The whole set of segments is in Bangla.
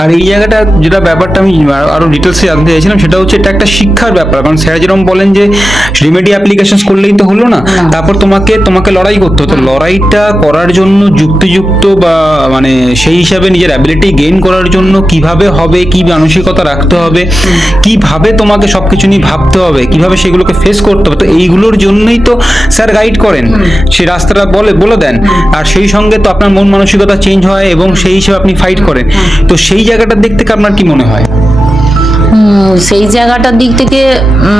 আর এই জায়গাটা যেটা ব্যাপারটা আমি আরো- আরও ডিটেলসে জানতে চাইছিলাম সেটা হচ্ছে এটা একটা শিক্ষার ব্যাপার। কারণ স্যার যেরকম বলেন যে রেমেডি অ্যাপ্লিকেশন করলেই তো হলো না তারপর তোমাকে তোমাকে লড়াই করতে হতো। লড়াইটা করার জন্য যুক্তিযুক্ত বা মানে সেই হিসাবে নিজের অ্যাবিলিটি গেইন করার জন্য কীভাবে হবে কি মানসিকতা রাখতে হবে কীভাবে তোমাকে সবকিছু নিয়ে ভাবতে হবে কীভাবে সেগুলোকে ফেস করতে হবে তো এইগুলোর জন্যই তো স্যার গাইড করেন। সেই রাস্তাটা বলে বলে দেন। আর সেই সঙ্গে তো আপনার মন মানসিকতা চেঞ্জ হয় এবং সেই হিসেবে আপনি ফাইট করেন। তো সেই জায়গাটার দিক থেকে আপনার কি মনে হয়? সেই জায়গাটার দিক থেকে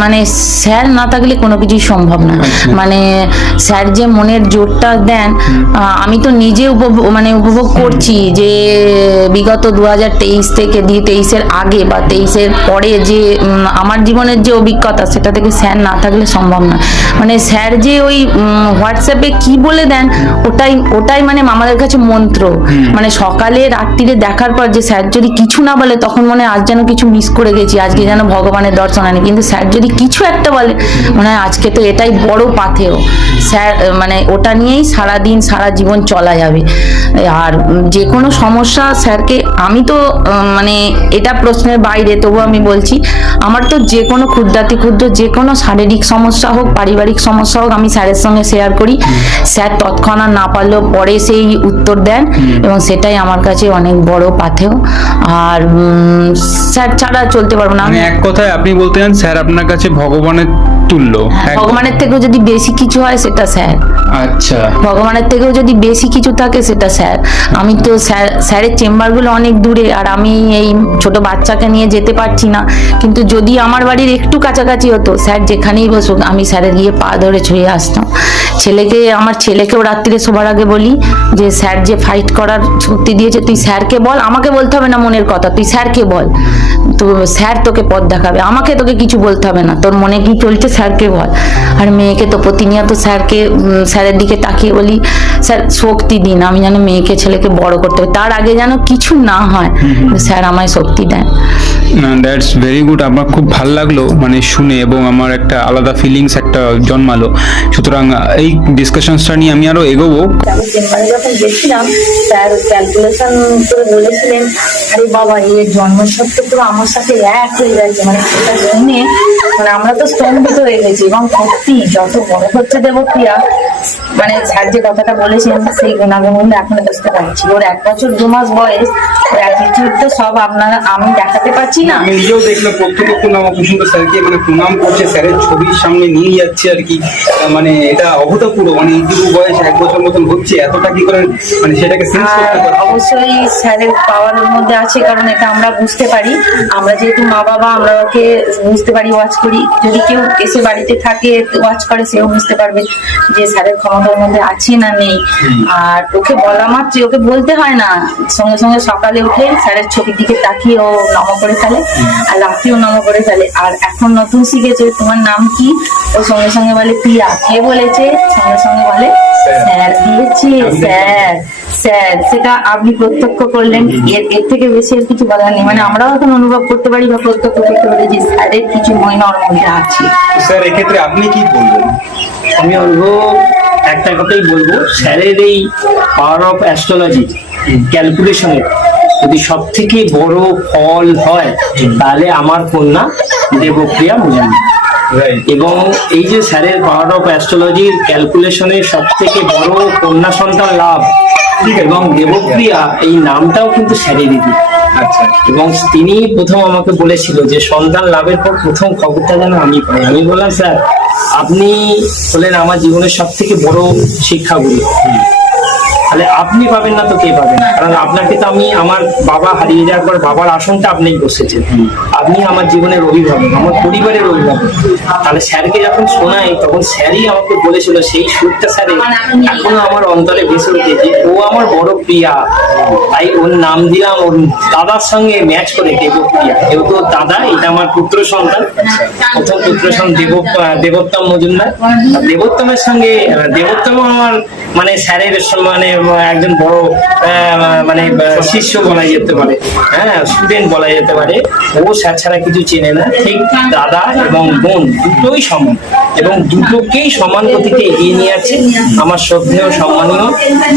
মানে স্যার না থাকলে কোনো কিছুই সম্ভব না। মানে স্যার যে মনের জোরটা দেন আমি তো নিজে উপভোগ মানে উপভোগ করছি যে বিগত দু হাজার তেইশ থেকে দিয়ে তেইশের আগে বা তেইশের পরে যে আমার জীবনের যে অভিজ্ঞতা সেটা থেকে স্যার না থাকলে সম্ভব না। মানে স্যার যে ওই হোয়াটসঅ্যাপে কি বলে দেন ওটাই ওটাই মানে আমাদের কাছে মন্ত্র। মানে সকালে রাত্রিরে দেখার পর যে স্যার যদি কিছু না বলে তখন মনে হয় আজ যেন কিছু মিস করে গেছি আজকে যেন ভগবানের দর্শন আনি কিন্তু স্যার যদি কিছু একটা বলে, মনে আজকে তো এটাই বড় পাথেও স্যার মানে ওটা নিয়েই সারা দিন সারা জীবন চলা যাবে। আর যে কোনো সমস্যা স্যারকে, আমি তো মানে এটা প্রশ্নের বাইরে, তবু আমি বলছি, আমার তো যে কোনো ক্ষুদ্রাতি ক্ষুদ্র, যে কোনো শারীরিক সমস্যা হোক, পারিবারিক সমস্যা হোক, আমি স্যারের সঙ্গে শেয়ার করি। স্যার তৎক্ষণাৎ না পারলেও পরে সেই উত্তর দেন এবং সেটাই আমার কাছে অনেক বড় পাথেও আর স্যার ছাড়া চলতে পারব না। আমি এক কথায় আপনি বলতে চান স্যার আপনার কাছে ভগবানের তুল্য। এক- ভগবানের থেকেও যদি বেশি কিছু হয় সেটা স্যার। আচ্ছা। ভগবানের থেকেও যদি বেশি কিছু থাকে সেটা স্যার। আমি তো স্যার স্যারের চেম্বারগুলো অনেক দূরে আর আমি এই ছোট বাচ্চাকে নিয়ে যেতে পারছি না। কিন্তু যদি আমার বাড়ির একটু কাছাকাছি হতো স্যার যেখানেই বসুক আমি স্যারের গিয়ে পা ধরে ছুঁয়ে আসতাম। ছেলেকে আমার ছেলেকেও রাত্রিরে শোবার আগে বলি যে স্যার যে ফাইট করার শক্তি দিয়েছে তুই স্যারকে বল। আমাকে বলতে হবে না মনের কথা তুই স্যারকে বল। তো স্যার তোকে পথ দেখাবে। আমাকে তোকে কিছু বলতে হবে না। তোর মনে কি চলছে স্যারকে বল আর মেয়েকে তো প্রতিনিয়ত স্যারকে স্যারের দিকে তাকিয়ে বলি স্যার শক্তি দিন আমি যেন মেয়েকে ছেলেকে বড় করতে হবে তার আগে যেন কিছু না হয় স্যার আমায় শক্তি দেন। দ্যাটস ভেরি গুড আমার খুব ভালো লাগল মানে শুনে এবং আমার একটা আলাদা ফিলিংস একটা জন্মালো। সুতরাং এই ডিসকাশনসটা নিয়ে আমি আরও এগোবো। আমি চেম্বারে যখন গেছিলাম স্যার ক্যালকুলেশন করে বলেছিলেন আরে বাবা এর জন্মসত্ব পুরো আমার সাথে এক হয়ে যাচ্ছে মানে সেটা শুনে মানে আমরা তো স্তম্ভিত হয়ে গেছি এবং সত্যি যত বড় হচ্ছে দেবপ্রিয়া মানে স্যার যে কথাটা বলেছেন সেই গুণাগুণগুলো এখনও বুঝতে পারছি। ওর এক বছর দু মাস বয়স ওর অ্যাটিটিউড তো সব আপনারা আমি দেখাতে পারছি না। আমি নিজেও দেখলাম প্রত্যেক প্রণাম অপসন্ত স্যারকে মানে প্রণাম করছে স্যারের ছবির সামনে নিয়ে যাচ্ছে আর কি। মানে এটা অভূতপূর্ব মানে এইটুকু বয়স এক বছর মতন হচ্ছে এতটা কি করে মানে সেটাকে সেন্স করতে পারে অবশ্যই স্যারের পাওয়ারের মধ্যে আছে কারণ এটা আমরা বুঝতে পারি। আমরা যেহেতু মা বাবা আমরা ওকে বুঝতে পারি ওয়াচ করি। যদি কেউ এসে বাড়িতে থাকে ওয়াচ করে সেও বুঝতে পারবে যে স্যারের ক্ষমতার মধ্যে আছে না নেই। আর ওকে বলা মাত্রই ওকে বলতে হয় না। সঙ্গে সঙ্গে সকালে উঠে স্যারের ছবির দিকে তাকিয়ে ও নম করে ফেলে আর রাত্রিও নম করে ফেলে। আর এখন নতুন শিখেছে তোমার নাম কি? ও সঙ্গে সঙ্গে বলে প্রিয়া। কে বলেছে? সঙ্গে সঙ্গে বলে স্যার। দিয়েছে স্যার। স্যার সেটা আপনি প্রত্যক্ষ করলেন। এর এর থেকে বেশি আর কিছু বলার নেই। মানে আমরাও এখন অনুভব করতে পারি বা প্রত্যক্ষ করতে পারি যে স্যারের কিছু মহিমা ওর মধ্যে আছে। স্যার এক্ষেত্রে আপনি কি বলবেন? আমি অল্প একটা কথাই বলব। স্যারের এই পাওয়ার অফ অ্যাস্ট্রোলজি ক্যালকুলেশনের যদি সব থেকে বড় ফল হয় তাহলে আমার কন্যা দেবপ্রিয়া রাইট এবং এই যে স্যারের পাওয়ার অফ অ্যাস্ট্রোলজির ক্যালকুলেশনের সব থেকে বড় কন্যা সন্তান লাভ এবং দেবপ্রিয়া এই নামটাও কিন্তু স্যারের দিদি। আচ্ছা। এবং তিনি প্রথম আমাকে বলেছিল যে সন্তান লাভের পর প্রথম খবরটা যেন আমি পাই। আমি বললাম স্যার আপনি হলেন আমার জীবনের সব থেকে বড় শিক্ষাগুরু। তাহলে আপনি পাবেন না তো কে পাবেন কারণ আপনাকে তো আমি, আমার বাবা হারিয়ে যাওয়ার পর বাবার আসনটা আপনিই বসেছেন। আপনি আমার জীবনের অভিভাবক, আমার পরিবারের অভিভাবক। তাহলে স্যারকে যখন শোনাই, তখন স্যারই আমাকে বলেছিল, সেই সুরটা স্যারে এখনও আমার অন্তরে ভেসে উঠে যে ও আমার বড় প্রিয়া। তাই ওর নাম দিলাম, ওর দাদার সঙ্গে ম্যাচ করে দেবপ্রিয়া যেহেতু ওর দাদা, এটা আমার পুত্র সন্তান। প্রথম পুত্র সন্তান দেব মজুমদার। দেবোত্তমের সঙ্গে দেবোত্তম আমার মানে স্যারের মানে একজন বড় মানে শিষ্য বলা যেতে পারে। হ্যাঁ স্টুডেন্ট বলা যেতে পারে। ও স্যার ছাড়া কিছু চেনে না। ঠিক দাদা এবং বোন দুটোই সমান। এবং দুটোকেই সমান গতিতে এগিয়ে নিয়ে আছে। আমার শ্রদ্ধেয়, সম্মানীয়,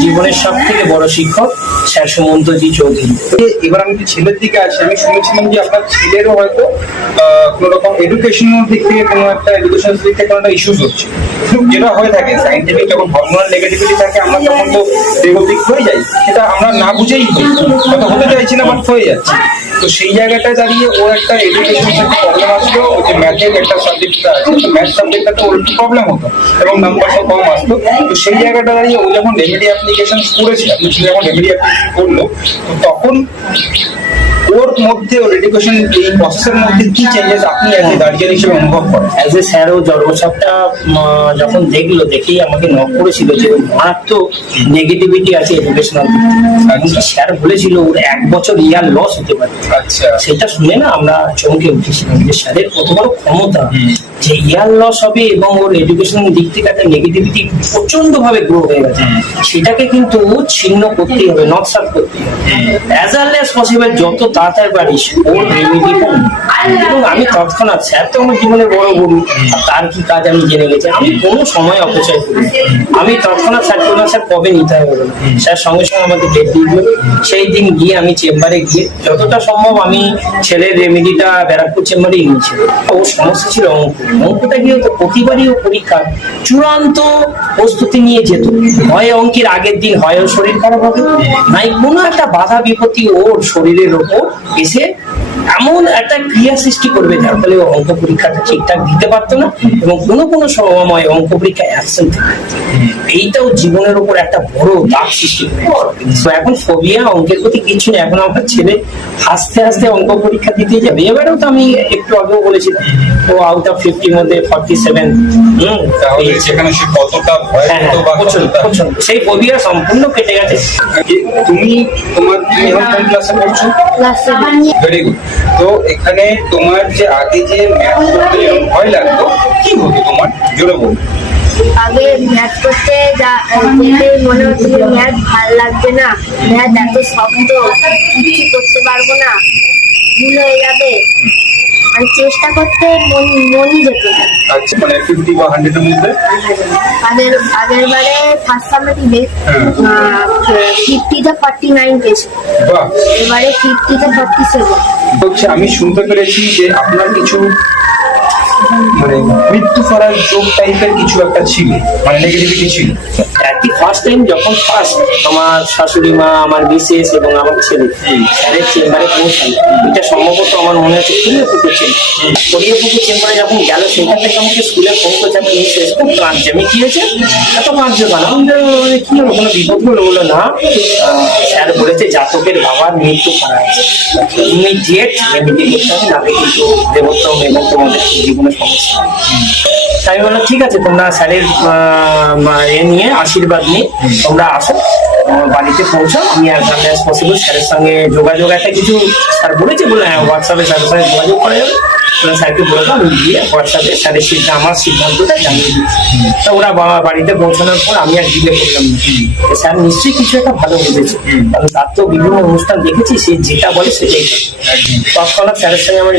জীবনের সব থেকে বড় শিক্ষক স্যার সুমন্তজি চৌধুরী। এবার আমি একটু ছেলের দিকে আসি। আমি শুনেছিলাম যে আপনার ছেলেরও হয়তো কোনো রকম এডুকেশনাল দিক থেকে কোনো একটা এডুকেশনাল দিক থেকে কোনো একটা ইস্যুস হচ্ছে। যেটা হয়ে থাকে সাইন্টিফিক যখন হরমোনাল নেগেটিভিটি থাকে আমরা তখন তো বেগতিক হয়ে যাই, সেটা আমরা না বুঝেই হই। হয়তো হতে চাইছি না, বাট হয়ে যাচ্ছে। তো সেই জায়গাটায় দাঁড়িয়ে ওর একটা এডুকেশন প্রবলেম আসলো যে ম্যাথের একটা সাবজেক্টটা আছে, তো ম্যাথ সাবজেক্টটাতে ওর একটু প্রবলেম হতো, এবং নাম্বারটা কম আসতো। তো সেই জায়গাটা দাঁড়িয়ে ও যখন রেমেডি অ্যাপ্লিকেশন করেছে আপনি যখন রেমেডি অ্যাপ্লিকেশন করল, তো তখন ওর মধ্যে ওর এডুকেশন এই প্রসেসের মধ্যে কি চেঞ্জেস আপনি অ্যাজ এ গার্জিয়ান হিসেবে অনুভব করেন? অ্যাজ এ স্যার ও জন্মছকটা যখন দেখল দেখেই আমাকে নক করেছিল যে মারাত্মক নেগেটিভিটি আছে এডুকেশনাল আচ্ছা। স্যার বলেছিল ওর এক বছর ইয়ার লস হতে পারে? আচ্ছা। সেটা শুনে না আমরা চমকে উঠেছিলাম যে স্যারের কত বড় ক্ষমতা। যে ইয়ার লস হবে এবং ওর এডুকেশন দিক থেকে একটা নেগেটিভিটি প্রচণ্ড ভাবে গ্রো হয়ে গেছে। সেটাকে কিন্তু ছিন্ন করতেই হবে নকশাত করতে হবে। অ্যাজ আর্লি অ্যাজ পসিবল যত তাড়াতাড়ি পারিস, ওর রেমেডিটা এবং আমি তৎক্ষণাৎ স্যার তো আমার জীবনের বড় গুরু, তার কি কাজ আমি জেনে গেছি, আমি কোনো সময় অপচয় করি আমি তৎক্ষণাৎ স্যার বললাম স্যার কবে নিতে হবে? স্যার সঙ্গে সঙ্গে আমাকে ডেট দিয়ে সেই দিন গিয়ে আমি চেম্বারে গিয়ে যতটা সম্ভব আমি ছেলের রেমেডিটা ব্যারাকপুর চেম্বারেই নিয়েছিল ওর সমস্যা ছিল অঙ্ক। অঙ্কটা কি হতো প্রতিবারই ও পরীক্ষা। চূড়ান্ত প্রস্তুতি নিয়ে যেত। হয় অঙ্কের আগের দিন হয় ও শরীর খারাপ হবে। নাই, কোনো একটা বাধা বিপত্তি ওর শরীরের ওপর এসে এমন একটা ক্রিয়া সৃষ্টি করবে যার ফলে ও অঙ্ক পরীক্ষাটা ঠিকঠাক দিতে পারতো না এবং কোনো কোনো সময় অঙ্ক পরীক্ষায় অ্যাবসেন্ট এইটাও জীবনের উপর একটা বড় দাগ সৃষ্টি করে। তো এখন ফোবিয়া অঙ্কের প্রতি কিছু নেই। এখন আমার ছেলে হাসতে হাসতে অঙ্ক পরীক্ষা দিতে যাবে। এবারেও তো আমি একটু আগেও বলেছিলাম ও আউট অফ ফিফটির মধ্যে ফর্টি সেভেন হম তাহলে সেখানে সে কতটা ভয় হ্যাঁ, হ্যাঁ। সেই ফোবিয়া সম্পূর্ণ কেটে গেছে। তুমি তোমার কোন ক্লাসে পড়ছো? ভেরি গুড তো এখানে তোমার যে আগে যে ম্যাথ করতে ভয় লাগতো, কি হতো তোমার? জোরে বল। আগে ম্যাথ করতে যা মনে হচ্ছে যে ম্যাথ ভালো লাগবে না। ম্যাথ এত শব্দ কিছু করতে পারব না। ভুল হয়ে যাবে। মানে চেষ্টা করতে মন মনই যেত না আচ্ছা মানে ফিফটি বা হান্ড্রেডের মধ্যে? আগের আগের বারে ফার্স্ট সামেটিভে ফিফটিতে ফর্টি নাইন পেয়েছে বাহ। এবারে ফিফটিতে ফর্টি সেভেন হচ্ছে আমি শুনতে পেরেছি যে আপনার কিছু মানে মৃত্যু করার যোগ টাইপের কিছু একটা ছিল মানে নেগেটিভিটি ছিল। একই ফার্স্ট টাইম যখন ফার্স্ট আমার শাশুড়ি মা, আমার বিশেষ এবং আমার ছেলে স্যারের চেম্বারে পৌঁছালো, এটা সম্ভবত আমার মনে হচ্ছে কুড়িয়ে পুকুর চেম্বার কুড়িয়ে পুকুর চেম্বারে যখন গেল, সেখান থেকে আমাকে স্কুলে ফোন করছে আমি শেষ খুব কাঁদছে আমি কি হয়েছে? এত কাঁদছে কেন? "আরে কি হলো? কোনো বিপদ হলো? বলল, না স্যার বলেছে জাতকের বাবার মৃত্যু করা আছে ইমিডিয়েট রেমেডি করতে হবে, নাহলে কিন্তু দেবোত্তম এবং তোমাদের জীবনে তাই বললাম ঠিক আছে তোমরা স্যারের এ নিয়ে আশীর্বাদ নিয়ে তোমরা আসো। বাড়িতে পৌঁছাও, আমি আর সামনে পসিবল স্যারের সঙ্গে যোগাযোগ, একটা কিছু স্যার বলেছে বলে হ্যাঁ হোয়াটসঅ্যাপে স্যারের সঙ্গে যোগাযোগ করা যাবে। স্যারকে বলে দাও, আমি গিয়ে হোয়াটসঅ্যাপে স্যারের সিদ্ধান্ত আমার সিদ্ধান্তটা জানিয়ে তো ওরা বাড়িতে পৌঁছানোর পর আমি স্যার কিছু একটা ভালো কারণ তো বিভিন্ন অনুষ্ঠান দেখেছি, সে যেটা বলে সেটাই স্যারের সঙ্গে আমার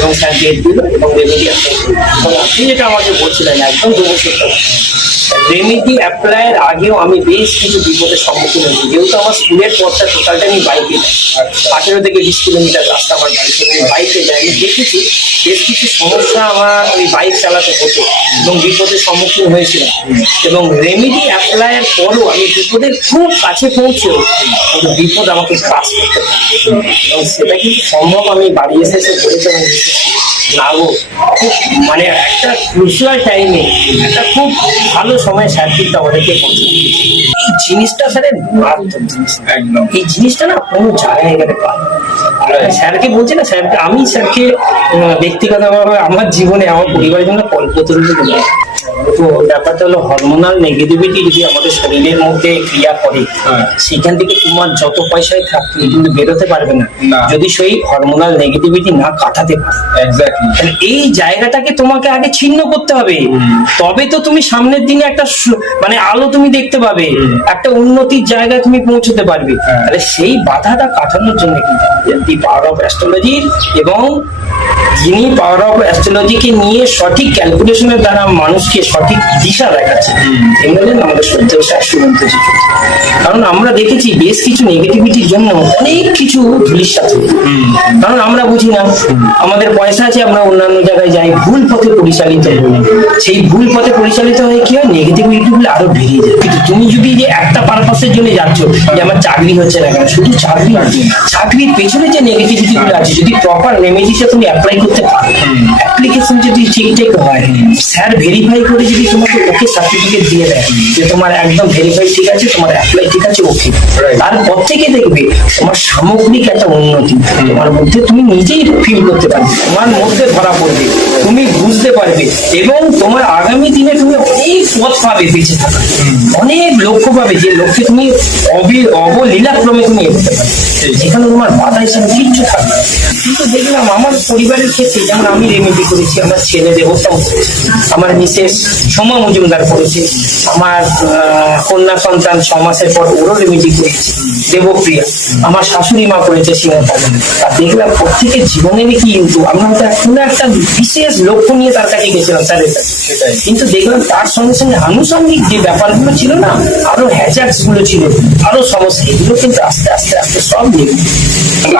এবং স্যার এবং এবং আপনি যেটা আমাকে বলছিলেন, একদম সত্য রেমেডি অ্যাপ্লাইয়ের আগেও আমি বেশ কিছু বিপদের সম্মুখীন হয়েছি। যেহেতু আমার স্কুলের পথটা টোটালটা আমি বাইকে আঠেরো থেকে বিশ কিলোমিটার রাস্তা আমার বাড়ি থেকে আমি বাইকে যাই। আমি দেখেছি বেশ কিছু সমস্যা আমার ওই বাইক চালাতে হতো এবং বিপদের সম্মুখীন হয়েছিলাম। এবং রেমেডি অ্যাপ্লাইয়ের পরও আমি বিপদের খুব কাছে পৌঁছেও কিন্তু বিপদ আমাকে কাজ করতে পারে এবং সেটা কিন্তু সম্ভব আমি বাড়ি এসে এসে বলেছি এবং না গো খুব মানে একটা ক্রুশিয়াল টাইমে একটা খুব ভালো সময় স্যার কিন্তু আমাদেরকে পৌঁছে এই জিনিসটা স্যারের মারাত্মক জিনিস। একদম। এই জিনিসটা না কোনো জায়গায় গেলে পায় স্যারকে বলছি না স্যারকে আমি স্যারকে ব্যক্তিগতভাবে আমার জীবনে আমার পরিবারের জন্য কল্পতরু বলে তো ব্যাপারটা হলো হরমোনাল নেগেটিভিটি যদি আমাদের শরীরের মধ্যে ক্রিয়া করে হ্যাঁ। সেখান থেকে তোমার যত পয়সায় থাক তুমি কিন্তু বেরোতে পারবে না। যদি সেই হরমোনাল নেগেটিভিটি না কাটাতে পারো। এক্স্যাক্টলি এই জায়গাটাকে তোমাকে আগে ছিন্ন করতে হবে। তবে তো তুমি সামনের দিনে একটা মানে আলো তুমি দেখতে পাবে। একটা উন্নতির জায়গায় তুমি পৌঁছতে পারবে। হ্যাঁ। তাহলে সেই বাধাটা কাটানোর জন্য কিন্তু দি পাওয়ার অফ অ্যাস্ট্রোলজির এবং যিনি পাওয়ার অফ অ্যাস্ট্রোলজিকে নিয়ে সঠিক ক্যালকুলেশনের দ্বারা মানুষকে সঠিক দিশা দেখাচ্ছে তিনি হলেন আমাদের সত্য সুমন্ত কারণ আমরা দেখেছি বেশ কিছু নেগেটিভিটির জন্য অনেক কিছু কারণ আমরা বুঝি না আমাদের পয়সা আছে আমরা অন্যান্য জায়গায় যাই ভুল পথে পরিচালিত হই। সেই ভুল পথে পরিচালিত হয়ে কি হয়? নেগেটিভিটি গুলো আরও বেরিয়ে যায়। কিন্তু তুমি যদি যে একটা পারপাসের জন্য যাচ্ছ যে আমার চাকরি হচ্ছে না কেন? শুধু চাকরি না চাকরির পেছনে যে নেগেটিভিটি গুলো আছে যদি প্রপার রেমেডিসে তুমি অ্যাপ্লাই করতে পারো। অ্যাপ্লিকেশন যদি ঠিকঠাক হয় স্যার ভেরিফাই করে যদি তোমাকে ওকে সার্টিফিকেট দিয়ে দেয় যে তোমার একদম ভেরিফাই ঠিক আছে তোমার অ্যাপ্লাই ঠিক আছে ওকে. তারপর থেকে দেখবে তোমার সামগ্রিক একটা উন্নতি তোমার মধ্যে তুমি নিজেই ফিল করতে পারবে তোমার মধ্যে ধরা পড়বে তুমি বুঝতে পারবে এবং তোমার আগামী দিনে তুমি অনেক পথ পাবে বেঁচে থাকা অনেক লক্ষ্য পাবে যে লক্ষ্যে তুমি অবি- অবলীলাক্রমে তুমি এগোতে পারবে। যেখানে তোমার বাধা হিসাবে কিচ্ছু থাকবে। কিন্তু দেখলাম আমার পরিবারের ক্ষেত্রে যেমন আমি রেমেডি করেছি, আমার ছেলে দেবতা আমার মিসেস সময় মজুমদার করেছে। আমার কন্যা সন্তান ছ মাসের পর ওরও রেমেডি করেছে। দেবপ্রিয়া। আমার শাশুড়ি মা করেছে সিংহতা আর দেখলাম প্রত্যেকের জীবনেরই কি কিন্তু আমরা হয়তো কোনো একটা বিশেষ লক্ষ্য নিয়ে তার কাছে গেছিলাম স্যারের কাছে। কিন্তু দেখলাম তার সঙ্গে সঙ্গে আনুষঙ্গিক যে ব্যাপারগুলো ছিল না আরও হ্যাজার্সগুলো ছিল আরও সমস্যা এগুলো কিন্তু আস্তে আস্তে আস্তে সব নেই।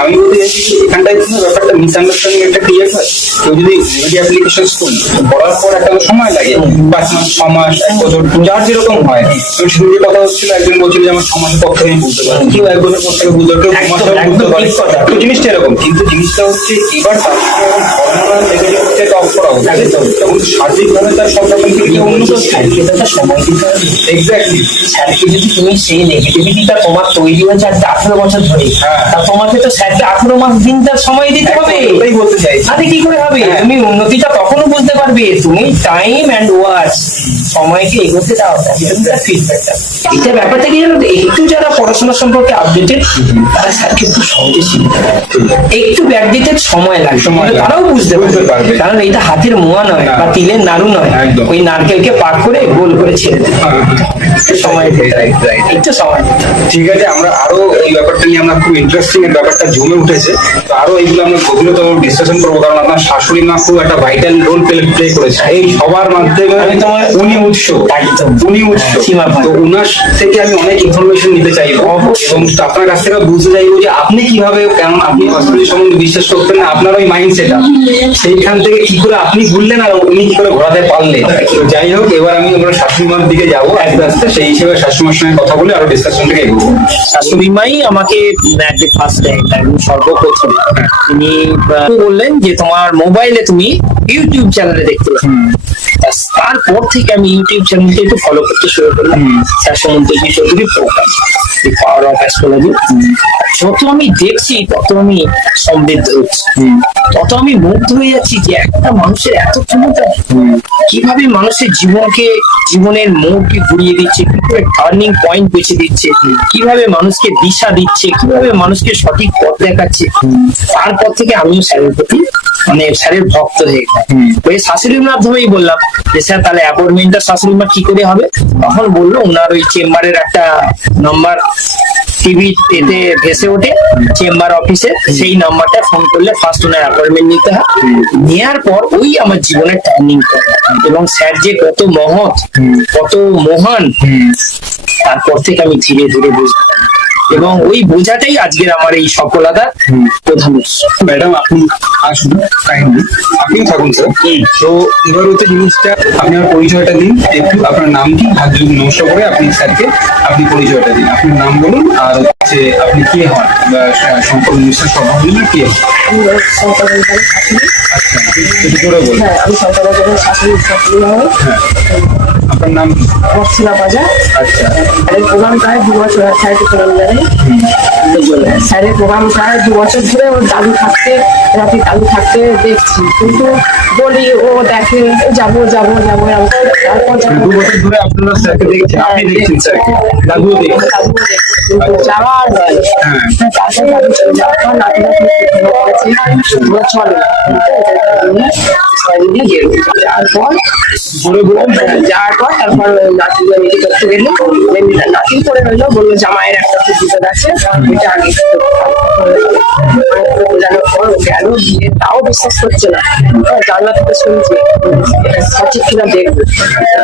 আমি বলতে চাইছি এখানটায় কিন্তু ব্যাপারটা মিসআন্ডারস্ট্যান্ডিং একটা ক্রিয়েট হয়? কেউ যদি রেমেডি অ্যাপ্লিকেশন করি করার পর একটা সময় লাগে। পাঁচ মাস ছ মাস এক বছর যার যেরকম হয়। তো সেদিকে কথা হচ্ছিল একজন বলছিল যে আমার মাসের পর থেকে বুঝতে পারে কেউ এক বছর পর থেকে বুঝতে পারে কেউ বুঝতে পারে তো জিনিসটা এরকম কিন্তু জিনিসটা হচ্ছে এবার তার অফ করা হচ্ছে তখন সার্বিকভাবে তার সব রকম থেকে উন্নত স্যারকে সময় দিতে হবে এক্স্যাক্টলি স্যারকে যদি তুমি সেই নেগেটিভিটিটা তোমার তৈরি হয়েছে আজকে আঠারো বছর ধরে হ্যাঁ। তা তোমাকে তো স্যারকে আঠারো মাস দিন তার সময় দিতে হবে। ওটাই বলতে তাতে কি করে হবে? হ্যাঁ। তুমি উন্নতিটা তখনও বুঝতে পারবে? তুমি টাইম অ্যান্ড ওয়ার্ক সময়কে এগোতে দাও তাহলে তুমি তার ফিডব্যাকটা এটা ব্যাপারটা কি জানো একটু যারা পড়াশোনা সম্পর্কে আপডেটেড তারা স্যারকে একটু সহজে চিনতে একটু সময় লাগে। সময় লাগে। তারাও বুঝতে পারবে। কারণ এটা হাতের মোয়া নয় বা তিলের নাড়ু নয়। ওই নারকেলকে পাক করে গোল করে ছেড়ে দেবে সময় দিতে. একটু সময় ঠিক আছে আমরা আরও এই ব্যাপারটা নিয়ে আমরা খুব ইন্টারেস্টিং এর ব্যাপারটা জমে উঠেছে। তো আরও এইগুলো আমরা গভীরতম ডিসকাশন করব কারণ আপনার শাশুড়ি মা খুব একটা ভাইটাল রোল প্লে করেছে। এই সবার মাধ্যমে উনি উৎস একদম। উনি উৎস। তো উনার থেকে আমি অনেক ইনফরমেশন নিতে চাইব এবং আপনার কাছ থেকে বুঝতে চাইব যে আপনি কীভাবে কারণ আপনি হসপিটাল সম্বন্ধে বিশ্বাস করতেন না আপনার ওই মাইন্ড সেট সেইখান থেকে কি করে আপনি ঘুরলেন আর উনি কি করে ঘোরাতে পারলেন? যাই হোক এবার আমি আমার শাশুড়ি মার দিকে যাব আস্তে আস্তে। সেই হিসেবে শাশুড়ি মার সঙ্গে কথা বলে আরও ডিসকাশনটাকে এগোবো। শাশুড়ি মাই আমাকে ফার্স্ট একদম সর্বপ্রথম তিনি বললেন যে তোমার মোবাইলে তুমি ইউটিউব চ্যানেলে দেখতে তারপর থেকে আমি ইউটিউব চ্যানেলটা একটু ফলো করতে শুরু করলাম। Sir Sumanta ji Chowdhury program power of astrology যত আমি দেখছি তত আমি সমৃদ্ধ হচ্ছি। তত আমি মুগ্ধ হয়ে যাচ্ছি যে একটা মানুষের এত ক্ষমতা কীভাবে মানুষের জীবনকে জীবনের মোড়কে ঘুরিয়ে দিচ্ছে কীভাবে টার্নিং পয়েন্ট বেছে দিচ্ছে কীভাবে মানুষকে দিশা দিচ্ছে কীভাবে মানুষকে সঠিক পথ দেখাচ্ছে তারপর থেকে আমিও স্যারের প্রতি মানে স্যারের ভক্ত হয়ে গেলাম। ওই শাশুড়ির মাধ্যমেই বললাম যে স্যার তাহলে অ্যাপয়েন্টমেন্টটা শাশুড়ি মা কি করে হবে? তখন বলল ওনার ওই চেম্বারের একটা নাম্বার টিভি এতে ভেসে ওঠে চেম্বার অফিসে। সেই নাম্বারটা ফোন করলে ফার্স্ট ওনার অ্যাপয়েন্টমেন্ট নিতে হয়। নেওয়ার পর ওই আমার জীবনের টার্নিং এবং স্যার যে কত মহৎ কত মহান তারপর থেকে আমি ধীরে ধীরে বুঝতে পারি। এবং ওই বোঝাটাই আজকের আমার এই সফলতার প্রধান ম্যাডাম আপনি আসুন কাইন্ডলি আপনি থাকুন স্যার তো এবার হচ্ছে জিনিসটা আপনি আমার পরিচয়টা দিন একটু আপনার নাম কি হাত যদি নমস্কার করে আপনি স্যারকে আপনি পরিচয়টা দিন আপনার নাম বলুন আর হচ্ছে আপনি কে হন বা সম্পর্ক নিশ্চয় সভাপতি কে আচ্ছা একটু জোরে বলুন হ্যাঁ আমি শাশুড়ি শাশুড়ি হয় হ্যাঁ আপনার নাম কি বাজার আচ্ছা প্রোগ্রাম প্রায় দু বছর জন্য স্যারের প্রোগ্রাম প্রায় দু বছর ধরে ওর দাদু থাকতে রাতে দাদু থাকতে দেখছি। কিন্তু বলি ও দেখে যাব যাব যাব এরকম করে। তারপর যখন দু বছর ধরে আপনারা স্যারকে দেখছেন আপনি দেখছেন স্যারকে। দাদু যাওয়া আর হয় হ্যাঁ। তারপর দাদু চলে যাওয়ার পর চলে। যাওয়ার পর যাওয়ার পর তারপর নাতি করতে গেলো। নাতি করে রইল বলল জামাইয়ের একটা বিপদ আছে ওইটা আগে বোঝানোর পর ও গেল গিয়ে তাও বিশ্বাস করছে না। হ্যাঁ, জানলা থেকে শুনছে এটা সঠিক কিনা দেখবে।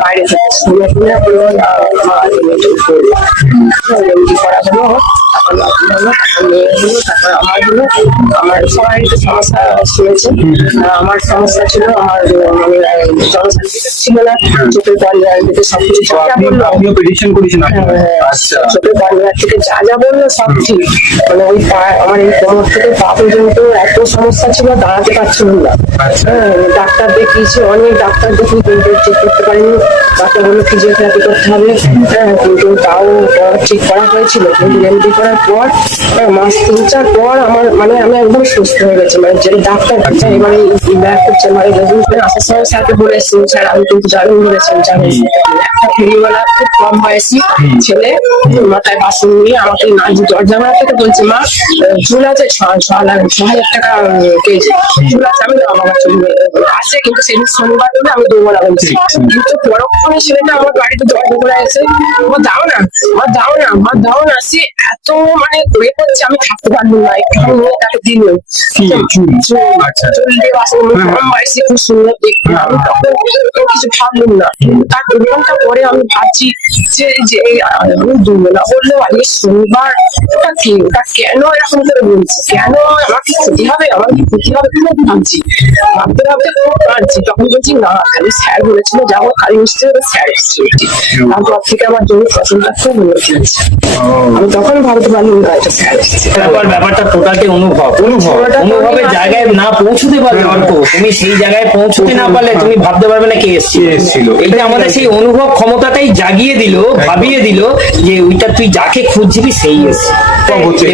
বাইরে থেকে শুনে শুনে বলল এমনি করা হলো? আমার হলো আমার সবাই সমস্যা শুনেছে আমার সমস্যা ছিল আমার মানে ছিল না চোখের পরিবার থেকে সবকিছু আপনিও পেটিশন করেছেন আপনার। আচ্ছা। চোখের পরিবার থেকে যা যা বলল সব ঠিক। মানে ওই আমার এই কোমর থেকে পা পর্যন্ত এত সমস্যা ছিল দাঁড়াতে পারছিল না। আচ্ছা। হ্যাঁ, ডাক্তার দেখিয়েছি অনেক ডাক্তার কিন্তু ঠিক করতে পারিনি। ডাক্তার বলল ফিজিওথেরাপি করতে হবে। হ্যাঁ কিন্তু তাও ঠিক করা হয়েছিল কিন্তু রেমেডি করার পর মাস তিন চার পর আমার মানে আমি একদম সুস্থ হয়ে গেছি। মানে যে ডাক্তার এবারে ব্যাক করছে মানে যখন আসার সময় স্যারকে বলেছি স্যার আমি কিন্তু জানেন বলেছেন জানেন একটা ফেরিওয়ালা খুব কম বয়সী ছেলে মাথায় বাসন নিয়ে আমাকে না দরজা মারা থেকে বলছে মা চুল আছে ছ ছ হাজার টাকা কেজি। চুল আছে আমি আমার আছে কিন্তু সেদিন শনিবার হলে আমি দুবেলা বলছি। কিন্তু পরক্ষণে ছেলেটা আমার বাড়িতে দরজা করে এসে মা দাও না মা দাও না মা দাও না সে এত মানে আমি থাকতে পারলাম না একটু তাকে দিল। খুব সুন্দর দেখতে আমি তখন তো কিছু ভাবলাম না। কিন্তু তার দু ঘণ্টা পরে আমি ভাবছি যে আমি বলল আজকে শনিবার ওটা কি ওটা কেন এরকম করে বলছি? কেন আমার কি ক্ষতি হবে? আমার কি ক্ষতি হবে কেন ভাবছি। ভাবতে ভাবতে খুব কাঁদছি তখন বলছি না খালি স্যার বলেছিল যাব খালি নিশ্চয়ই স্যার এসছে তারপর থেকে আমার জমি ফসলটা খুব উন্নতি হয়েছে আমি তখন ভাবতে পারলাম না এটা স্যার এসছে ব্যাপার ব্যাপারটা টোটালটি অনুভব। অনুভব। অনুভবের জায়গায় না পৌঁছতে পারলে অল্প তুমি সেই জায়গায় পৌঁছতে না পারলে তুমি ভাবতে পারবে না কে এসেছিল। এটা আমাদের সেই অনুভব ক্ষমতাটাই জাগিয়ে দিল ভাবিয়ে দিল যে ওইটা তুই যাকে খুঁজছিলি সেই এসছে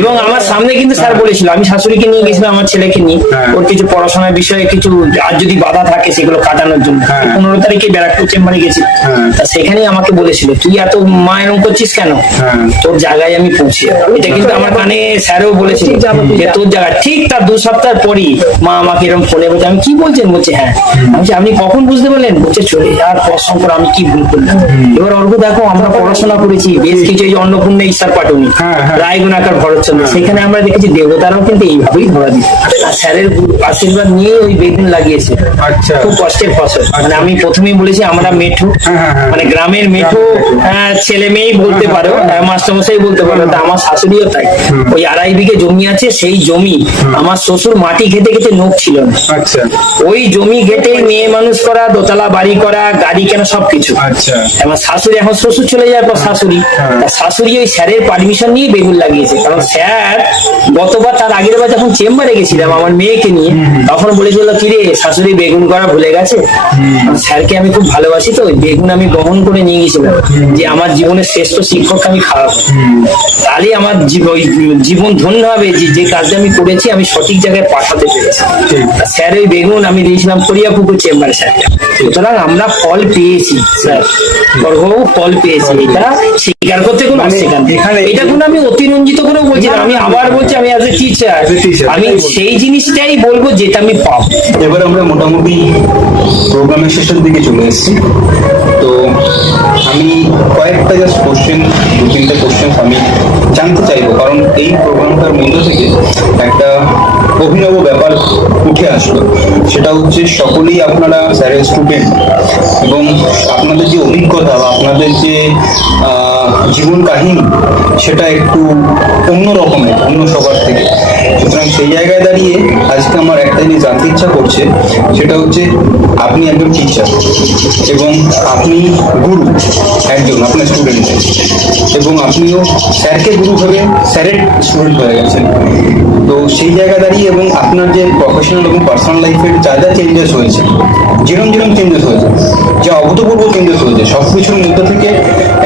এবং আমার সামনে কিন্তু স্যার বলেছিল আমি শাশুড়িকে নিয়ে গেছিলাম আমার ছেলেকে নিয়ে। হ্যাঁ। ওর কিছু পড়াশোনার বিষয়ে কিছু আর যদি বাধা থাকে সেগুলো কাটানোর জন্য। হ্যাঁ। পনেরো তারিখে ব্যারাকপুর চেম্বারে গেছি। হ্যাঁ। তা সেখানেই আমাকে বলেছিল তুই এত মা এরম করছিস কেন? হ্যাঁ। তোর জায়গায় আমি পৌঁছে যাব। এটা কিন্তু আমার কানে স্যারও বলেছিল যে তোর জায়গা ঠিক তার দু সপ্তাহ পরই মা আমাকে এরকম ফোনে বলছে আমি কি বলছেন? বলছে হ্যাঁ। আমি আপনি কখন বুঝতে পারলেন? বলছে চলে আর করে আমি কি ভুল করলাম? এবার অল্প দেখো আমরা পড়াশোনা করেছি বেশ কিছু এই অন্নপূর্ণা ঈশ্বর পাটুনি হ্যাঁ, হ্যাঁ। রায়গুণাকার ভরতচন্দ্র সেখানে আমরা দেখেছি দেবতারাও কিন্তু এইভাবেই ধরা দিত স্যারের আশীর্বাদ নিয়ে ওই বেগুন লাগিয়েছে। আচ্ছা। খুব কষ্টের ফসল। মানে আমি প্রথমেই বলেছি আমরা মেঠো। হ্যাঁ, হ্যাঁ, হ্যাঁ। মানে গ্রামের মেঠো ছেলে মেয়েই বলতে পারো মাস্টারমশাই বলতে পারো তা আমার শাশুড়িও তাই। ওই আড়াই বিঘে জমি আছে সেই জমি আমার শ্বশুর মাটি খেতে খেতে নোখ ছিল না। আচ্ছা। ওই জমি ঘেটে মেয়ে মানুষ করা দোতলা বাড়ি করা গাড়ি কেনা সবকিছু। আচ্ছা। শাশুড়ি এখন শ্বশুর চলে যাওয়ার পর শাশুড়ি। হ্যাঁ। শাশুড়ি ওই স্যারের পারমিশন নিয়ে বেগুন লাগিয়েছে। কারণ স্যার গতবার তার আগের বার যখন চেম্বারে গেছিলাম আমার মেয়েকে নিয়ে তখন বলেছিল কি রে শাশুড়ি বেগুন করা ভুলে গেছে? স্যারকে আমি খুব ভালোবাসি তো বেগুন আমি গ্রহণ করে নিয়ে গেছিলাম যে আমার জীবনের শ্রেষ্ঠ শিক্ষক আমি খাওয়াবো। তাহলে আমার জীবন ধন্য হবে যে যে কাজটা আমি করেছি আমি সঠিক জায়গায় পাঠাতে পেরেছি। স্যার ওই বেগুন আমি দিয়েছিলাম করিয়াপুকুর চেম্বারে স্যারটা সুতরাং আমরা ফল পেয়েছি স্যার। বড়বাবু ফল পেয়েছি। এটা স্বীকার করতে কোনো মানে অস্বীকার এটা কিন্তু আমি অতিরঞ্জিত করে বলছি না আমি আবার বলছি আমি অ্যাজ এ টিচার আমি সেই জিনিসটাই বলব যেটা আমি পাবো। এবার আমরা মোটামুটি প্রোগ্রামের শেষের দিকে চলে এসেছি। তো আমি কয়েকটা জাস্ট কোশ্চেন দু তিনটা কোশ্চেন আমি জানতে চাইব, কারণ এই প্রোগ্রামটার মধ্য থেকে একটা অভিনব ব্যাপার উঠে আসলো। সেটা হচ্ছে সকলেই আপনারা স্যারের স্টুডেন্ট এবং আপনাদের যে অভিজ্ঞতা বা আপনাদের যে জীবন কাহিনী, সেটা একটু অন্য রকমের, অন্য সবার থেকে। সুতরাং সেই জায়গায় দাঁড়িয়ে আজকে আমার একটা জিনিস জানতে ইচ্ছা করছে, সেটা হচ্ছে আপনি একজন টিচার এবং আপনি গুরু একজন, আপনার স্টুডেন্ট এবং আপনিও স্যারকে গুরু ভেবে স্যারের স্টুডেন্ট হয়ে গেছেন। তো সেই জায়গা দাঁড়িয়ে এবং আপনার যে প্রফেশনাল এবং পার্সোনাল লাইফের যা যা চেঞ্জেস হয়েছে, যেরম যেরম চেঞ্জেস হয়েছে, যে অভূতপূর্ব চেঞ্জেস হয়েছে সব কিছুর মধ্যে থেকে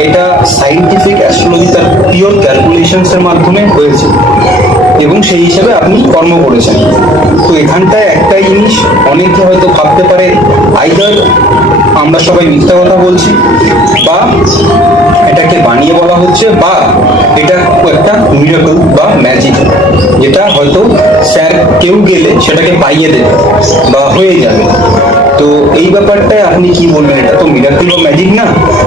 এটা সাইন্টিফিক অ্যাস্ট্রোলজি তার পিওর ক্যালকুলেশনস সায়েন্সের মাধ্যমে হয়েছে। এবং সেই হিসাবে আপনি কর্ম করেছেন। তো এখানটায় একটাই জিনিস, অনেকে হয়তো ভাবতে পারে আইদার আমরা সবাই মিথ্যা কথা বলছি, বা এটাকে বানিয়ে বলা হচ্ছে, বা এটা একটা মিরাকল বা ম্যাজিক যেটা হয়তো স্যার কেউ গেলে সেটাকে পাইয়ে দেবে, বা হয়ে যাবে। তো এই ব্যাপারটায় আপনি কি বলবেন? এটা তো মিরাকল বা ম্যাজিক না?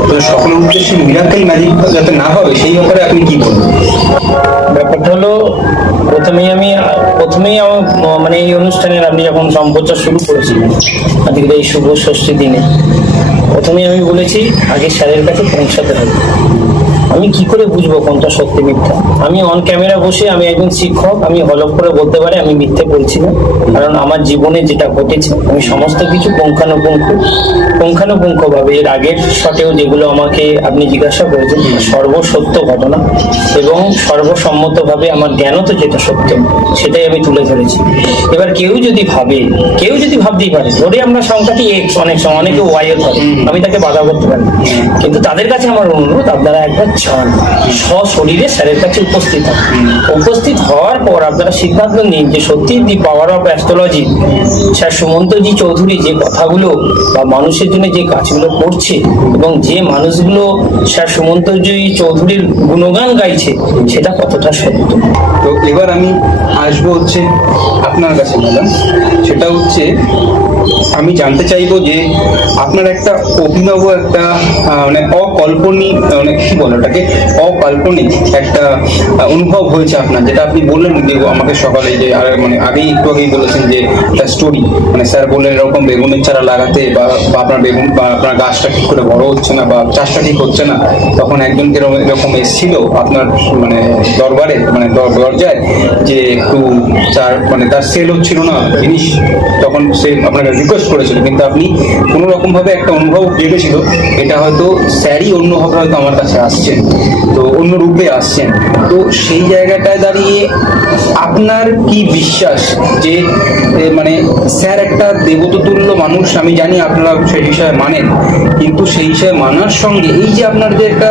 তো সকলের উদ্দেশ্যে মিরাকল ম্যাজিক যাতে না হবে সেই ব্যাপারে আপনি কি বলবেন? ব্যাপারটা হলো, প্রথমেই আমি, প্রথমেই আমার মানে এই অনুষ্ঠানের আপনি যখন সম্প্রচার শুরু করেছিলেন, আজকের এই শুভ ষষ্ঠী দিনে, প্রথমেই আমি বলেছি, আগে স্যারের কাছে পৌঁছাতে হবে। আমি কি করে বুঝব কোনটা সত্যি মিথ্যা? আমি অন ক্যামেরা বসে, আমি একজন শিক্ষক, আমি হলফ করে বলতে পারি আমি মিথ্যে বলছি না। কারণ আমার জীবনে যেটা ঘটেছে, আমি সমস্ত কিছু পুঙ্খানুপুঙ্খ পুঙ্খানুপুঙ্খ ভাবে এর আগের শটেও যেগুলো আমাকে আপনি জিজ্ঞাসা করেছেন, সর্বসত্য ঘটনা এবং সর্বসম্মতভাবে আমার জ্ঞানও তো যেটা সত্য, সেটাই আমি তুলে ধরেছি। এবার কেউ যদি ভাবে, কেউ যদি ভাবতেই পারে, ধরে আমরা সংখ্যাটি এক্স অনেক সময় অনেকে ওয়াইও ধরে আমি তাকে বাধা করতে পারি কিন্তু তাদের কাছে আমার অনুরোধ, আপনারা একবার চান সশরীরে স্যারের কাছে উপস্থিত উপস্থিত হওয়ার পর আপনারা সিদ্ধান্ত নিন যে সত্যি the power of astrology sir Sumantaji Chowdhury যে কথাগুলো বা মানুষের জন্য যে কাজগুলো করছে এবং যে মানুষগুলো স্যার সুমন্তজি চৌধুরীর গুণগান গাইছে সেটা কতটা সত্য? তো এবার আমি আসব হচ্ছে আপনার কাছে ম্যাডাম সেটা হচ্ছে আমি জানতে চাইব যে আপনার একটা অভিনব একটা মানে অকল্পনিক আহ, মানে কি বলো ওটাকে অকাল্পনিক একটা অনুভব হয়েছে আপনার, যেটা আপনি বললেন আমাকে সকালে যে, আর মানে আগেই একটু আগেই বলেছেন যে একটা স্টোরি মানে স্যার বললেন এরকম বেগুনের চারা লাগাতে বা আপনার বেগুন, বা আপনার গাছটা ঠিক করে বড় হচ্ছে না বা চাষটা ঠিক হচ্ছে না, তখন একজন এরকম এসেছিল আপনার মানে দরবারে মানে দর- দরজায় যে একটু চার মানে তার সেল হচ্ছিল না জিনিস, তখন সে আপনাকে রিকোয়েস্ট করেছিল, কিন্তু আপনি কোনো রকম ভাবে একটা অনুভব জেগেছিল এটা হয়তো স্যারই অন্যভাবে হয়তো আমার কাছে আসছেন তো অন্য রূপে আসছেন। তো সেই জায়গাটায় দাঁড়িয়ে আপনার কি বিশ্বাস যে মানে স্যার একটা দেবততুল্য মানুষ, আমি জানি আপনারা সেই বিষয়ে মানেন, কিন্তু সেই বিষয়ে মানার সঙ্গে এই যে আপনার যে একটা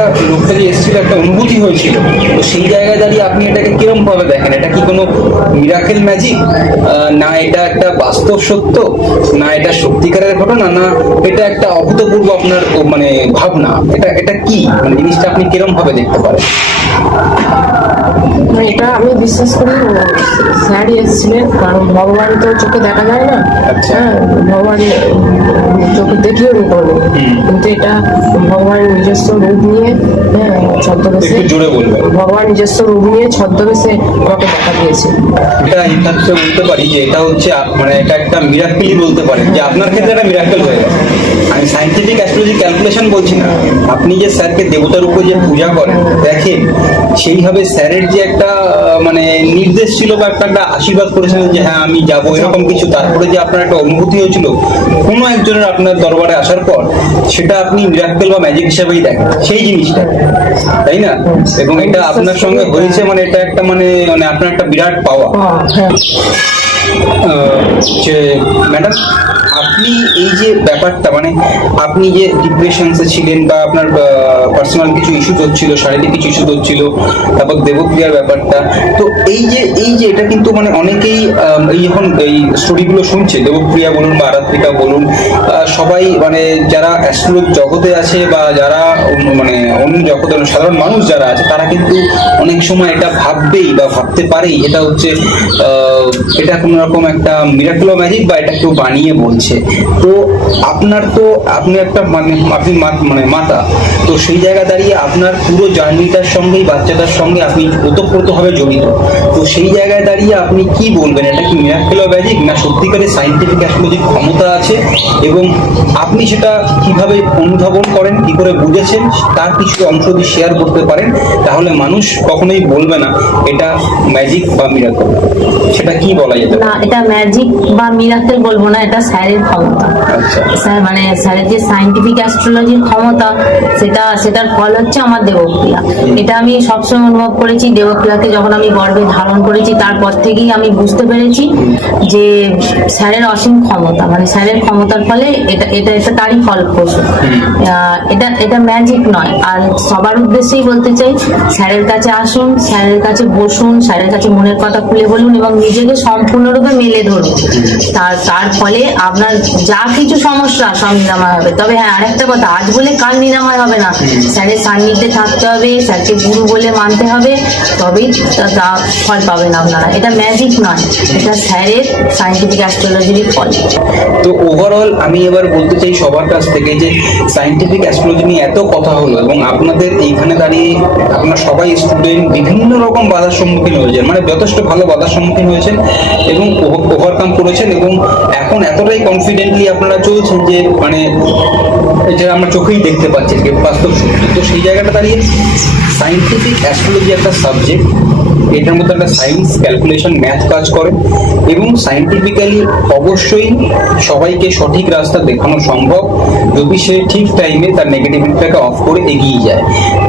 যে এসেছিল, একটা অনুভূতি হয়েছিল, তো সেই জায়গায় দাঁড়িয়ে আপনি এটাকে কিরম ভাবে দেখেন? এটা কি কোনো মিরাকেল ম্যাজিক না এটা একটা বাস্তব সত্য? না এটা সত্যিকারের ঘটনা? না এটা একটা অভূতপূর্ব আপনার মানে ভাবনা? এটা এটা কি? মানে জিনিসটা আপনি কিরম ভাবে দেখতে পারেন? এটা আমি বিশ্বাস করি স্যারই এসেছিলেন কারণ ভগবান তো চোখে দেখা যায় না। আচ্ছা। হ্যাঁ ভগবান চোখে দেখিও নি কোনো। কিন্তু এটা ভগবান নিজস্ব রূপ নিয়ে হ্যাঁ ছদ্মবেশে ভগবান নিজস্ব রূপ নিয়ে ছদ্মবেশে আমাকে দেখা দিয়েছে। এটা ইনফ্যাক্টে বলতে পারি যে এটা হচ্ছে মানে এটা একটা মিরাক্কেলই বলতে পারেন যে আপনার ক্ষেত্রে একটা মিরাক্কেল হয়ে গেছে। আমি সাইন্টিফিক অ্যাস্ট্রোলজি ক্যালকুলেশন বলছি না। আপনি যে স্যারকে দেবতার উপর যে পূজা করেন দেখেন সেইভাবে স্যারের যে একটা মানে নির্দেশ ছিল বা একটা একটা আশীর্বাদ করেছিলেন যে হ্যাঁ আমি যাব এরকম কিছু। তারপরে যে আপনার একটা অনুভূতি হয়েছিল কোনো একজনের আপনার দরবারে আসার পর সেটা আপনি মিরাক্কেল বা ম্যাজিক হিসাবেই দেখেন সেই জিনিসটা তাই না? এবং এটা আপনার সঙ্গে হয়েছে মানে এটা একটা মানে মানে আপনার একটা বিরাট পাওয়া। হ্যাঁ। যে ম্যাডাম? আপনি এই যে ব্যাপারটা মানে আপনি যে ডিপ্রেশনসে ছিলেন বা আপনার পার্সোনাল কিছু ইস্যু হচ্ছিল, শারীরিক কিছু ইস্যু হচ্ছিল, তারপর দেবক্রিয়ার ব্যাপারটা, তো এই যে এই যে এটা কিন্তু মানে অনেকেই এই যখন এই স্টোরিগুলো শুনছে দেবপ্রিয়া বলুন বা আরাত্রিকা বলুন সবাই মানে যারা অ্যাস্ট্রোলজ জগতে আছে বা যারা মানে অন্য জগতে সাধারণ মানুষ যারা আছে, তারা কিন্তু অনেক সময় এটা ভাববেই বা ভাবতে পারেই। এটা হচ্ছে এটা কোনো রকম একটা মিরাকুলো ম্যাজিক বা এটা কেউ বানিয়ে বলছে তো আপনার তো আপনি একটা মানে আপনি মানে মাতা, তো সেই জায়গা দাঁড়িয়ে আপনার পুরো জার্নিটার সঙ্গেই, বাচ্চাটার সঙ্গে আপনি ওতপ্রোতভাবে জড়িত। তো সেই জায়গায় দাঁড়িয়ে আপনি কি বলবেন? এটা কি মিরাকুলো ম্যাজিক না সত্যিকারের সাইন্টিফিক অ্যাস্ট্রোলজির ক্ষমতা আছে? এবং আপনি সেটা কীভাবে অনুধাবন করেন, কি করে বুঝেছেন, তার কিছু অংশ যদি শেয়ার করতে পারেন, তাহলে মানুষ কখনোই বলবে না, এটা ম্যাজিক বা মিরাকল সেটা কি বলা যেতে না, এটা ম্যাজিক বা মিরাকেল বলব না, এটা স্যারের স্যারের ক্ষমতা। আচ্ছা। স্যার মানে স্যারের যে সাইন্টিফিক অ্যাস্ট্রোলজির ক্ষমতা সেটা সেটার ফল হচ্ছে আমার দেবক্রিয়া এটা আমি সবসময় অনুভব করেছি দেবক্রিয়াকে যখন আমি গর্বে ধারণ করেছি তারপর থেকেই আমি বুঝতে পেরেছি যে স্যারের অসীম ক্ষমতা মানে স্যারের ক্ষমতার ফলে এটা এটা এটা তারই ফলপ্রসূ। আহ, এটা এটা ম্যাজিক নয়। আর সবার উদ্দেশ্যেই বলতে চাই স্যারের কাছে আসুন স্যারের কাছে বসুন স্যারের কাছে মনের কথা খুলে বলুন এবং নিজেকে সম্পূর্ণরূপে মেলে ধরুন। তার তার ফলে আপনার যা কিছু সমস্যা সব নিরাময় হবে। তবে হ্যাঁ আরেকটা কথা আজ বলে কাল নিরাময় হবে না। স্যারের সান্নিধ্যে থাকতে হবে স্যারকে গুরু বলে মানতে হবে তবেই তা- ফল পাবেন আপনারা। এটা ম্যাজিক নয় এটা স্যারের সাইন্টিফিক অ্যাস্ট্রোলজির ফল। তো ওভারঅল আমি এবার বলতে চাই সবার কাছ থেকে যে সাইন্টিফিক অ্যাস্ট্রোলজি নিয়ে এত কথা হলো এবং আপনাদের এইখানে দাঁড়িয়ে আপনারা সবাই স্টুডেন্ট বিভিন্ন রকম বাধার সম্মুখীন হয়েছেন। মানে যথেষ্ট ভালো বাধার সম্মুখীন হয়েছেন এবং ওভারকাম করেছেন এবং এখন এতটাই কনফিডেন্টলি আপনারা চলছেন যে মানে এটা আমরা চোখেই দেখতে পাচ্ছি যে বাস্তব সত্যি। তো সেই জায়গাটা দাঁড়িয়ে সাইন্টিফিক অ্যাস্ট্রোলজি একটা সাবজেক্ট এটার মধ্যে একটা সায়েন্স ক্যালকুলেশন ম্যাথ কাজ করে এবং সাইন্টিফিক্যালি অবশ্যই সবাইকে সঠিক রাস্তা দেখানো সম্ভব যদি সে ঠিক টাইমে তার নেগেটিভিটিটাকে অফ করে এগিয়ে যায়।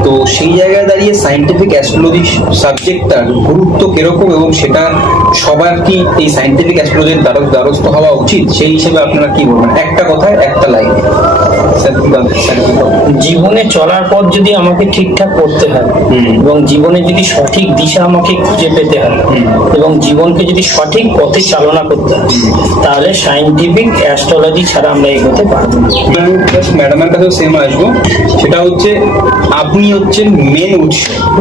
তো সেই জায়গায় দাঁড়িয়ে সাইন্টিফিক অ্যাস্ট্রোলজি সাবজেক্টটার গুরুত্ব কীরকম এবং সেটা সবার কি এই সাইন্টিফিক অ্যাস্ট্রোলজির দ্বারস্থ হওয়া উচিত? সেই হিসেবে আপনারা কি বলবেন? একটা কথায় একটা লাইনে জীবনে চলার পথ যদি আমাকে ঠিকঠাক করতে হয়। এবং জীবনে যদি সঠিক দিশা আমাকে খুঁজে পেতে হয়। এবং জীবনকে যদি সঠিক পথে চালনা করতে হয় তাহলে সাইন্টিফিক অ্যাস্ট্রোলজি ছাড়া আমরা এগোতে পারব আমি ম্যাডামের কাছেও সেম আসব। সেটা হচ্ছে আপনি হচ্ছেন মেন উৎস।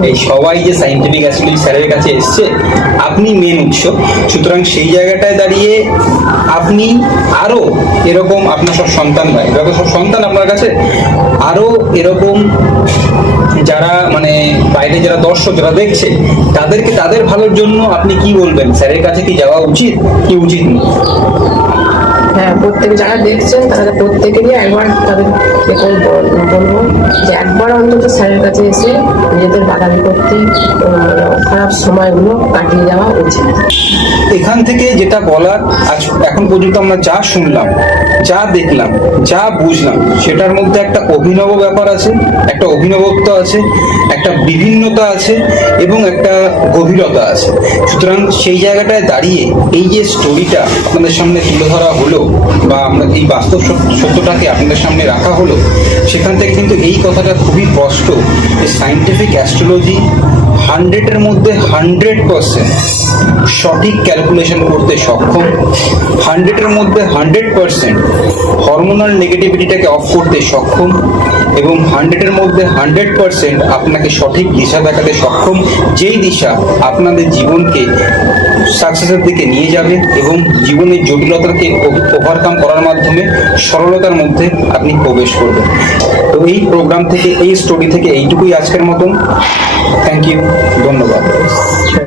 এই সবাই যে সাইন্টিফিক অ্যাস্ট্রোলজি স্যারের কাছে এসছে আপনি মেন উৎস। সুতরাং সেই জায়গাটায় দাঁড়িয়ে আপনি আরও এরকম আপনার সব সন্তান ভাই এরকম সব সন্তান আপনার কাছে? আরও এরকম যারা মানে বাইরে যারা দর্শক, যারা দেখছে, তাদেরকে তাদের ভালোর জন্য আপনি কি বলবেন? স্যারের কাছে কি যাওয়া উচিত? কি উচিত না হ্যাঁ প্রত্যেকে যারা দেখছেন তারা প্রত্যেকেরই একবার তাদের বলব যে একবার অন্তত স্যারের কাছে এসে নিজেদের বাধা বিপত্তি খারাপ সময়গুলো কাটিয়ে যাওয়া উচিত। এখান থেকে যেটা বলার, আজ এখন পর্যন্ত আমরা যা শুনলাম, যা দেখলাম, যা বুঝলাম, সেটার মধ্যে একটা অভিনব ব্যাপার আছে, একটা অভিনবত্ব আছে। একটা বিভিন্নতা আছে এবং একটা গভীরতা আছে। সুতরাং সেই জায়গাটায় দাঁড়িয়ে এই যে স্টোরিটা আপনাদের সামনে তুলে ধরা হলো বা আমরা এই বাস্তব সত্য- সত্যটাকে আপনাদের সামনে রাখা হলো, সেখান থেকে কিন্তু এই কথাটা খুবই স্পষ্ট যে সাইন্টিফিক অ্যাস্ট্রোলজি হান্ড্রেডের মধ্যে হান্ড্রেড পার্সেন্ট সঠিক ক্যালকুলেশন করতে সক্ষম। হান্ড্রেডের মধ্যে হান্ড্রেড পার্সেন্ট হরমোনাল নেগেটিভিটিটাকে অফ করতে সক্ষম এবং হান্ড্রেডের মধ্যে হান্ড্রেড পার্সেন্ট আপনাকে সঠিক দিশা দেখাতে সক্ষম, যেই দিশা আপনাদের জীবনকে সাকসেসের দিকে নিয়ে যাবে এবং জীবনের জটিলতাকে ওভারকাম করার মাধ্যমে সরলতার মধ্যে আপনি প্রবেশ করবেন। তো এই প্রোগ্রাম থেকে, এই স্টোরি থেকে এইটুকুই আজকের মতন। থ্যাংক ইউ ধন্যবাদ।